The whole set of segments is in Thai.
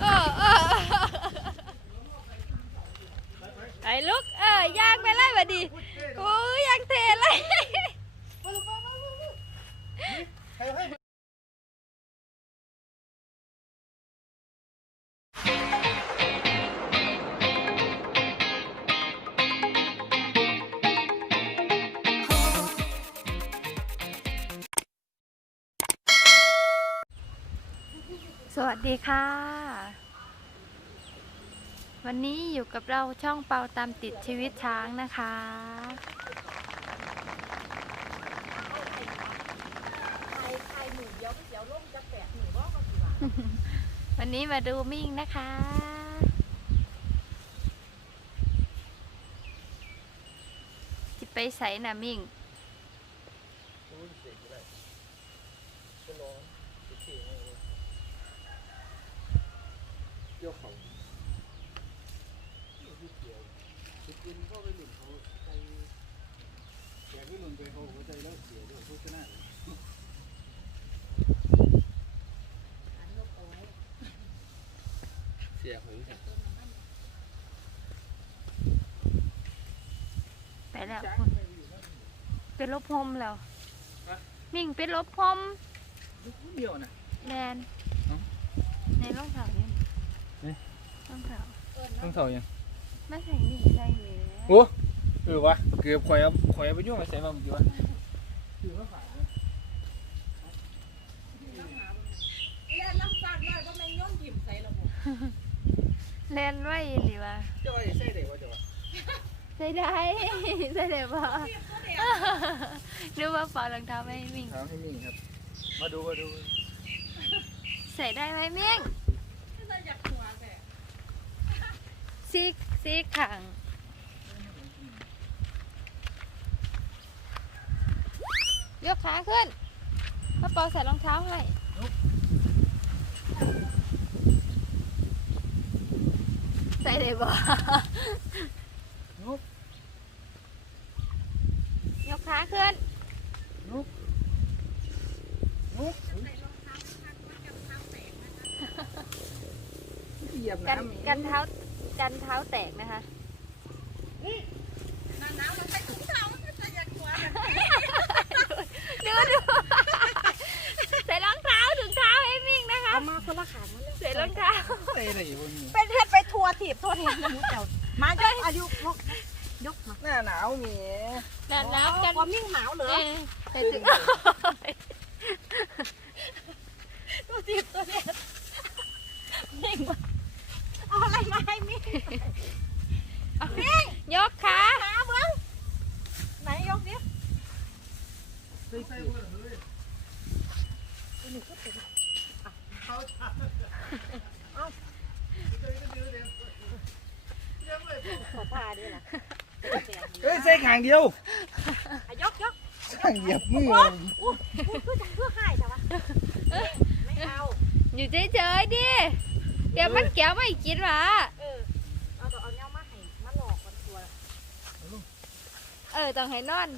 เออเออไอ้ลูกเออย่างไปไล่มาดิโอ้ยยางเทเลยสวัสดีค่ะ วันนี้อยู่กับเราช่องเปาตามติดชีวิตช้างนะคะ วันนี้มาดูมิ่งนะคะจะไปใส่นะมิ่งเกี่ยวเขาที่เกี่ยว ติดกินเข้าไปหลุมเขาใจแกก็หลุมไปเขาหัวใจแล้วเสียด้วยโฆษณาเสียหงส์ไปแล้วคุณเป็นลบพรมแล้วมิ่งเป็นลบพรมเดียวนะแลนเอ้าในรองเท้านี่เอ๊ะรองเท้าต้องเท่ายังไม่ใส่นี่ใส่เลย โอ้เออวะเกือบข่อยเอาข่อยเอาไปยุ่งไปใส่บ้างเมื่อกี้วะคือว่าขาดนะแล้วน้ำฝากหน่อยว่าแม่งโย้อนถิ่มใส่ระบบแลนไว้หรือว่าเจ้าไอ้ใส่ได้วะเจ้าใส่ได้ใส่ได้บ่เทียบก็เด็กนึกว่าเปล่ารองเท้าไม่มิ่ง ถามให้มิ่งครับ มาดูมาดูใส่ได้ไหมมิ่งไม่ใช่อยากหัวแต่ซีกซีกขัง ยกขาขึ้นพ่อเปาใส่รองเท้าให้ใส่ได้บ่นุ๊กยกขาขึ้นนุ๊กนุ๊กเหยียบกันน้ำกันเท้ากันเท้าแตกนะคะ นานน้ำมันใส่ถุงเท้าไม่ใช่อยากหัวแบบ ดูดูใส่รองเท้าถึงเท้าให้มิ่งนะคะ เอามาคนละขางมาเลยใส่รองเท้าใส่ได้อยู่บนนี้เป็นเทศไปทัวร์ถีบทัวร์ถีบนะเจ้ามาจ้ะอายุยกยกมาหน้าหนาวมีดันน้ำกันความมิ่งหนาวเหรอเออใส่ถึง ตัวถีบตัวเนี้ยมิ่งมาเอาอะไรมาให้มิ่ง ยกขา ขาเบิ้งไหนยกดิ ใส่ใส่เฮ้ย ขอผ้าด้วยนะ เฮ้ยใส่ขางเดียว อะยกยกข้างเหยียบมืออู้อู้เพื่อจะเพื่อให้แต่ว่าไม่เอา อยู่เฉยๆดิ เดี๋ยวมันเกี่ยวไม่กินหรอเออ เอาตัวเอาเนี้ยมาให้มาหลอกมันตัวเออต้องให้นอน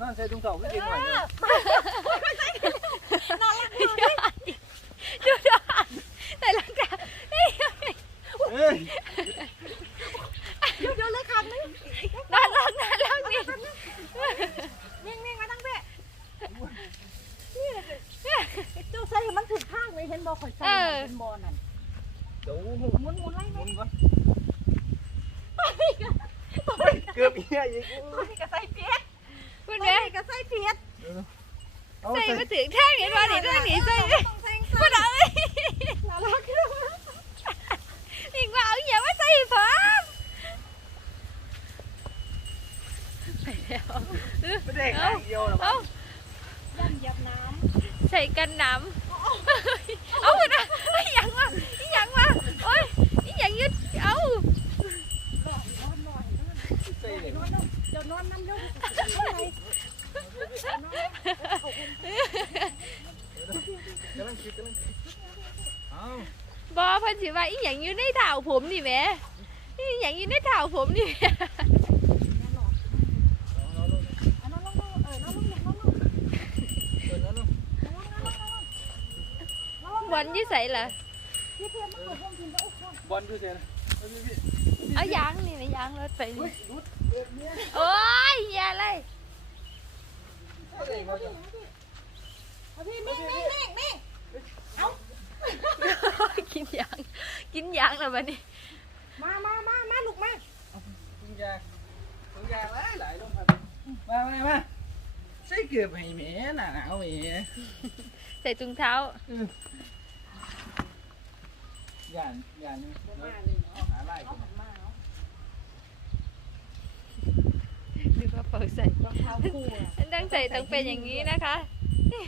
นั่นใส่ถุงเท้าก็ดีหน่อยนอนรักดูดูใส่รองเท้า เฮ้ย เดี๋ยวเดี๋ยวเลยครั้งนึง นอนลงนอนลงนี่ นิ่งนิ่งไว้ตั้งเบ้เจ้าใส่มันถึงข้างเลยเห็นบอลข่อยใส่เห็นบอลนั่น เดี๋ยว หมุนหมุนไล่ ห ไหม มุนก่อน ตัว เกื อบเหี้ยอีกนี้ก็ใส่เปียกคุณตัวแม่นี้ก็ใส่เปียกเอาใส่ใส่มาถึงแท่งเห็นว่านี่เรื่องนี้ใส่ต้องใส่คุณเอาไอ้แล้วเราคืออีกว่าเอาอย่ามาใส่ผมไปแล้วไม่ได้ขางเดียวหรอกเอาย่ำยับน้ใส่กันน้ำเอาคุณอะอีหยังวะอีหยังวะโอ้ยอีหยังยึดเอาำนอนนอนนอน ใส่ เลยนอนเดี๋ยวนอนน้ำเยอะกำลังคิดกำลังคิดเอาบอเพันสิว่าอีหยังอยู่ในเท้าผมนี่แหม่อีหยังอยู่ในเท้าผมนี่แหมเอาลงนอนลงเออนอนลงนอนลงเออนั่นลงบอลอยี่ใส่ล่ะ พี่เพื่อนมาเปิดห้องกินก็โอ้โหบอลอยู่เสียนะเอาพี่พี่เอายางนี่นะยางรถไปเฮ้นี่ยรุดเปิดเมีย โอ้ยอย่าเลยพี่มิ่งมิ่งมิ่งมิ่งกินยางกินยางแล้วบัดนี้ มามามามาลูกมาถุงยางถุงยางหลายหลายลงพันมามามาใส่เกือบให้แม่หนาวแม่ใส่ถุงเท้ายานยานนี่มาเลยเนาะหาไล่กัน หันมาเอาดูว่าเปิดใส่รองเท้าคู่อะต้องใส่ต้องเป็นอย่างนี้นะคะ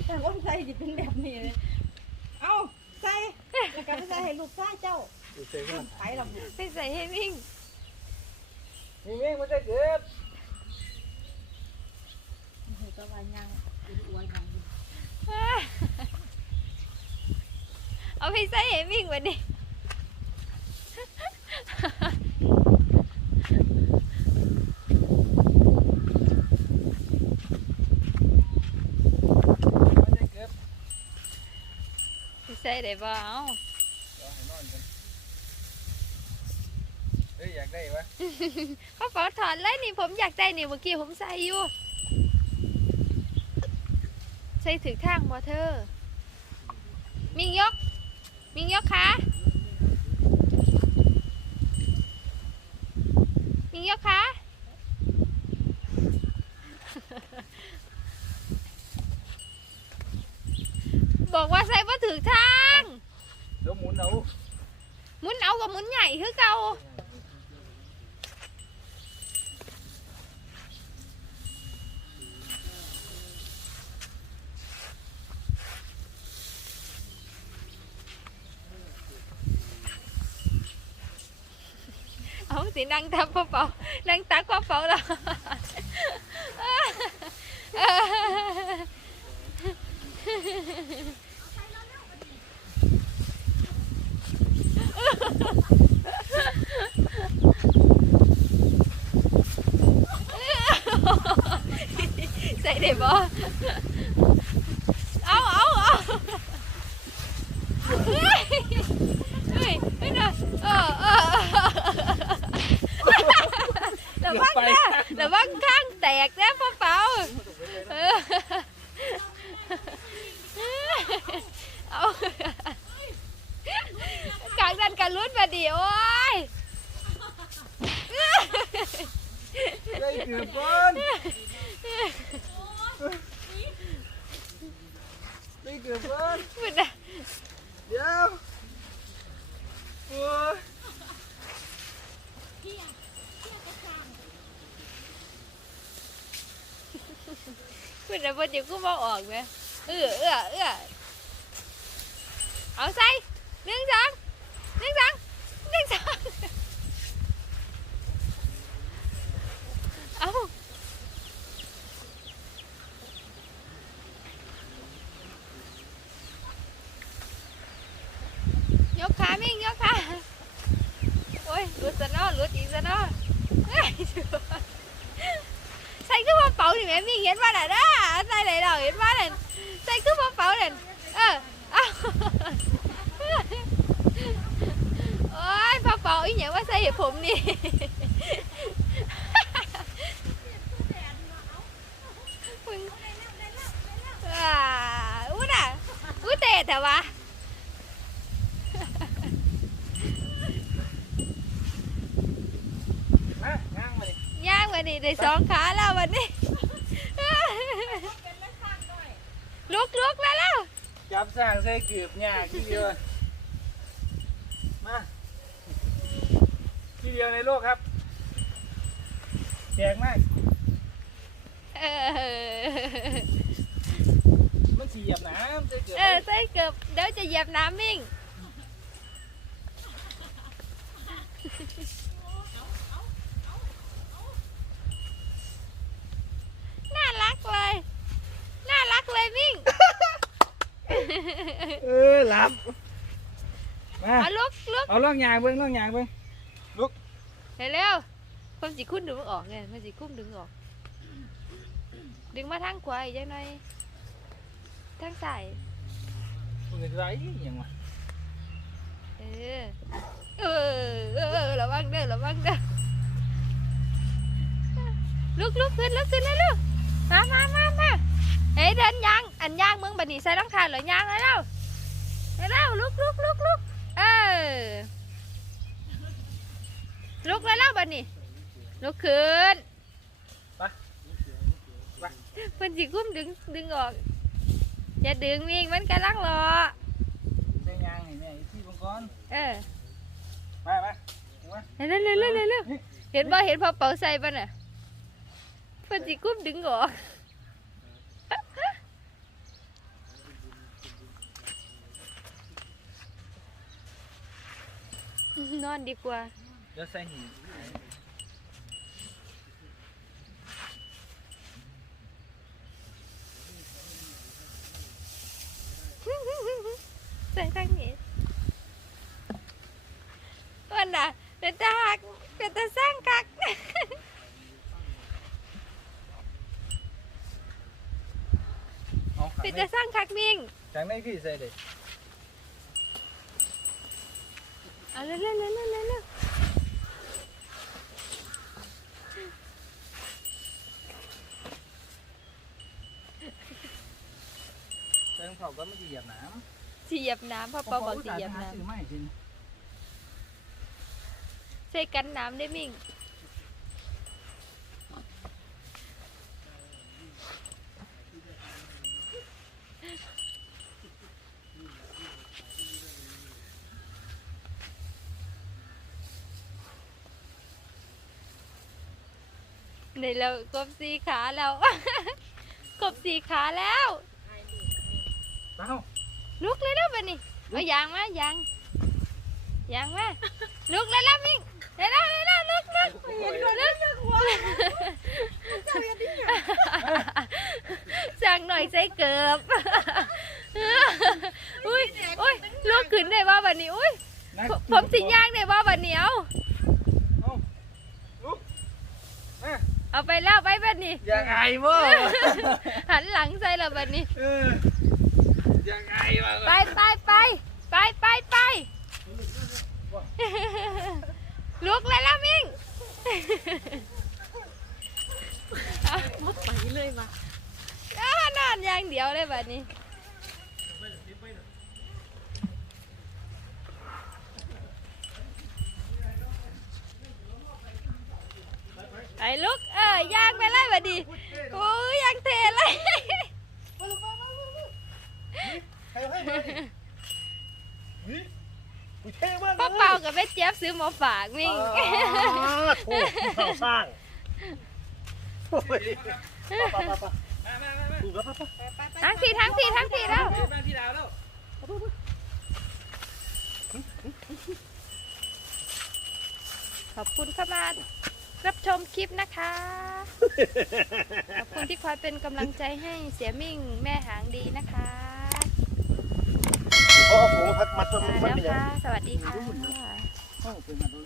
แต่ว่าใส่จะเป็นแบบนี้เลยเอาใส่แล้วก็ไปใส่ให้ลูกชายเจ้าดูเซ็งกันไปลำบุไปใส่ให้วิ่งมีเมฆมันจะเกือบเฮ้ยตะวันยังอวยยังเอาไปใส่ให้วิ่งบัดนี้มันจะเกือบ ไปใส่ได้บ่เอารอให้นอนกันเฮ้ยอยากได้ปะพ่อขอถอนเลยนี่ผมอยากได้นี่เมื่อกี้ผมใส่อยู่ ใส่ถึงทางบ่เธอ มิงยก มิงยกขามิงยกขา บอกว่าใส่บ่ถึงทางเดี๋ยวหมุนเอาหมุนเอากับหมุนใหญ่คือเก่าเอาสินั่งทับกระเป๋านั่งตักกระเป๋าแล้วใส่ได้บ่เอาเอาเอาเฮ้ยเฮ้ยเฮ้ยนะเออเออเออระวังนะระวัง ข้างแตกนะพ่อเป๋าเออเอากลางดันกันลุ้นมาดิโอ้ย ได้เกือบก่อนได้เกือบก่อน มันน่ะ เดี๋ยวโอ้ย คุณนะบ่เดี๋ยวกูบอกออกไหมเออเออเออเอาใส่หนึ่งสองหนึ่งสองหนึ่งสองเอายกขามิ่งยกขาโอ้ยหลุดซะเนาะหลุดอีกซะเนาะเอ้ยใส่ขึ้น มาเป๋าดิแม่มิ่งเห็นว่าน่ะนะใส่เลยเราเห็นว่าน่ะใส่ขึ้นมาเป๋าน่ จับสร้างใส่เกือบยากทีเดียวมาทีเดียวในโลกครับแจกมากเออมันสีเหยียบน้ำใส่เกือบเออใส่เกือบเดี๋ยวจะเหยียบน้ำมิ่งน่ารักเลย น่ารักเลยมิ่ง เออหลับ มาเอาลุกลุกเอาล่องยางเบิ้งล่องยางเบิ้งเร็วๆความสิคุ้นดึงออกไงมันสิคุ้มดึงออก ดึงมาทางขวาอีกจังหน่อยทางซ้ายมึงไรยังวะเออเออเออระวังเด้อระวังเด้อลุกลุกขึ้นลุกขึ้นเลยลูกมามามามาเฮ้ยเดินยาง อันยางมึง บันนี้ใส่รองเท้าหรือยางเลยแล้วแล้วลุกลุกลุกลุกเออลุกแล้วแล้วบันนี้ลุกขึ้นไปไปเพิ่นสิกุ้มดึงดึงออกอย่าดึงวิ่งมันกำลังรอใช้ยางนี่เนี่ที่บังกรเออไปไปมาเร็วเร็วเร็วเร็วเร็วเห็นบ่เห็นพอเป่าใส่ป่ะน่ะเพิ่นสิกุ้มดึงออก นอนดีกว่าเดี๋ยวใส่หินใส่ทางนี้วันน่ะเป็นตาหักเป็นตาสร้างกักเอาขังเป็นในตาสร้างคักมิ่งขังในพี่ใส่เด็ก เอาเร็วเร็วเร็วเร็วเร็วเร็วใส่รองเท้าก็ไม่ดีเหยียบน้ำสิเหยียบน้ำพ่อเปาบอกสิเหยียบน้ซื้อไม่จริงำใส่กันน้ำได้มิ่ง ในเรากบสีขาแล้วกบสีขาแล้วเอ้าลุกเลยแล้วบันนี้เอายางมายางยางมาลุกเลยแล้วมิ่งเร็วเร็วเร็วเร็วลุกลุกลุกสั่งหน่อยใส่เกือบอุ้ยอุ้ยลุกขึ้นได้ว่าบันนี้อุ้ยนั่งผมผมสิย่างได้ว่าบันนี้เอาเอาลุกมา เอาไปแล้วไปบันนี้ ยังไงวะหันหลังใส่และบันนี้ เออยังไงวะไปไปไปไปไปไปลุกเลยแล้วมิ่งมาไปเลยมาอ้านอนอย่างเดียวเลยแบบนี้ไอ้ลุกเออ ย่างไปเลยแบบนี้โอ้ยย่างเทเลยใครให้มานี่กูเท่มากเลยพ่อเป่ากับแม่เจี๊ยบซื้อมาฝากมิ่งโอ้โหเป่าสร้างโอ้ยปะปะปะมามามามาถูกแล้วปะปะทั้งพี่ทั้งพี่ทั้งพี่แล้วมาพี่ดาวแล้วขอบคุณเข้ามา รับชมคลิปนะคะ ขอบคุณที่คอยเป็นกำลังใจให้เสียมิ่งแม่หางดีนะคะโอ้โหพักมัดตัวไปมันแล้วเป็นยังค่ะ สวัสดีค่ะโอ้เป็นมาดู